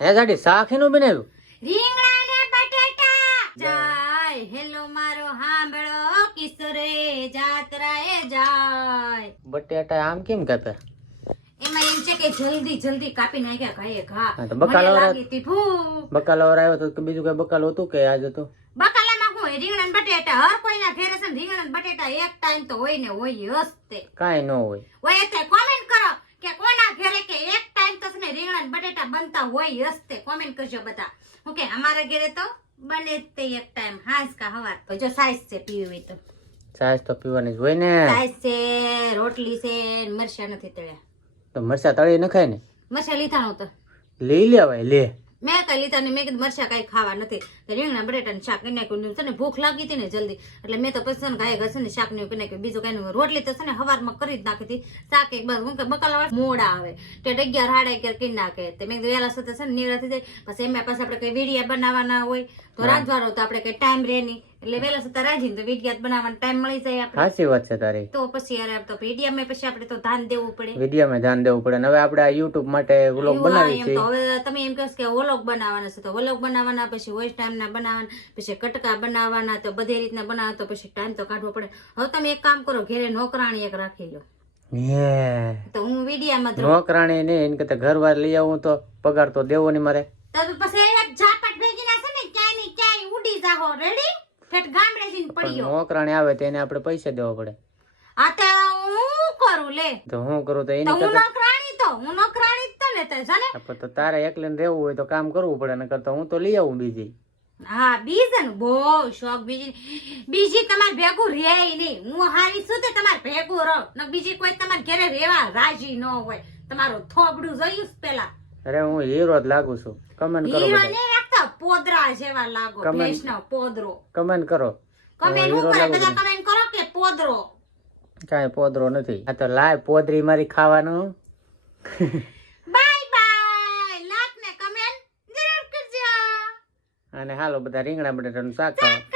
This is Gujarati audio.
હે જાડી શાક એનું બનાવ્યું? રીંગણા ને બટેટા. જાય હેલો મારો હાંભળો કિશોરે જાત્રાએ જાય. બટેટા આમ કેમ કાપ્યા? એમાં એમ છે કે જલ્દી જલ્દી કાપી નાખ્યા ઘાએ ઘા. હા, તો બકાલો મને વાળા- લાગી હતી ભૂખ. બકાલો આવ્યો તો કે બીજું કઈ બકાલો હતું કે આજ હતું? બકાલામાં શું હોય? રીંગણા ને બટેટા. હર કોઈના ઘરે છે ને રીંગણા ને બટેટા એક ટાઈમ તો હોય ને હોય જ તે. કાંઈ ન હોય. હોય એટલે કોમેન્ટ કરો કે કોના ઘરે કે એક ટાઈમ તો છે ને રીંગણા ને બટેટા બનતા હોય જ તે. કોમેન્ટ કરજો બધા. ઓકે અમારા ઘરે તો બને જ તે એક ટાઈમ હાંસ કા હવાર. તો જો સાઈઝ છે પીવી હોય તો. છાશ તો પીવાની જ હોય ને. સાઈઝ છે, રોટલી છે, મરચા નથી તળ્યા. તો મરચા તળી નખાય ને? મરચા લીધા નહોતા. લઈ લેવાય લે. મેં કઈ લીધા ને મેં કીધું મરચા કઈ ખાવા નથી. રીંગણા બટેટાનું શાક કરી નાખ્યું છે ને ભૂખ લાગી હતી ને જલ્દી એટલે મેં તો પછી ને ગાય ઘસે ને શાક ને કરી નાખ્યું. બીજું કઈ રોટલી તો છે ને હવારમાં કરી જ નાખી હતી. શાક એક બસ હું કે બકાલા મોડા આવે તો 11 સાડા 11 કરી નાખે. તો મેં કીધું વહેલા સુધી છે ને નિવૃત્ત થઈ જાય. પછી એમાં પાછા આપણે કઈ વીડિયા બનાવવાના હોય તો રાંધવાનો તો આપણે કઈ ટાઈમ રહે નહીં એટલે વહેલા સુધી રાંધીને તો વીડિયા બનાવવાનો ટાઈમ મળી જાય આપણે. સાચી વાત છે તારી. તો પછી યાર તો વીડિયામાં પછી આપણે તો ધ્યાન દેવું પડે. વિડીયોમાં ધ્યાન દેવું પડે ને હવે આપણે આ YouTube માટે વ્લોગ બનાવી એમ છે. તો હવે તમે એમ કહો કે વ્લોગ બનાવવાના છે તો વ્લોગ બનાવવાના પછી વોઇસ ટાઈમ ના બનાવવાના પછી કટકા બનાવવાના તો બધી રીતના બનાવવા તો પછી ટાઈમ તો કાઢવો પડે. હવે તમે એક કામ કરો ઘરે નોકરાણી એક રાખી લો હે તો હું વિડીયામાં નોકરાણી ને એને કરતા ઘરવાર લઈ આવું તો પગાર તો દેવો નહીં મારે. તો પછી એક ઝાપટ ભેગી ના છે ને ક્યાંય ની ક્યાંય ઉડી જાહો રેડી ઠેઠ ગામડે જઈને પણ પડ્યો. નોકરાણી આવે તો એને આપણે પૈસા દેવા પડે. આ તો હું કરું લે તો હું કરું તો તો એની હું કરતા નોકરાણી જ તો ને તે છે ને. આપણે તો તારે એકલીને રહેવું હોય તો કામ કરવું પડે ને કરતા હું તો લઈ આવું બીજી. હા બીજન બહુ શોખ બીજી તમારે ભેગું રે નહીં. હું હારી છું તે તમારે ભેગું રહો ને બીજી કોઈ તમારે ઘરે રેવા રાજી ન હોય. તમારું થોબડું જોયું પેલા. અરે હું હીરો જ લાગુ છું. કમેન્ટ કરો હીરો બધા. ને રાખતા પોદરા જેવા લાગો. Comment. ભેંસનો પોદરો. કમેન્ટ કરો. કમેન્ટ હીરો ઉપર લાગુ બધા છું. કમેન્ટ કરો કે પોદરો. કાંઈ પોદરો નથી. આ તો લાય પોદરી મારી ખાવાનું. Bye bye. લાઈક ને કમેન્ટ જરૂર કરજો. અને હાલો બધા રીંગણા બટેટાનું શાક ખાવા.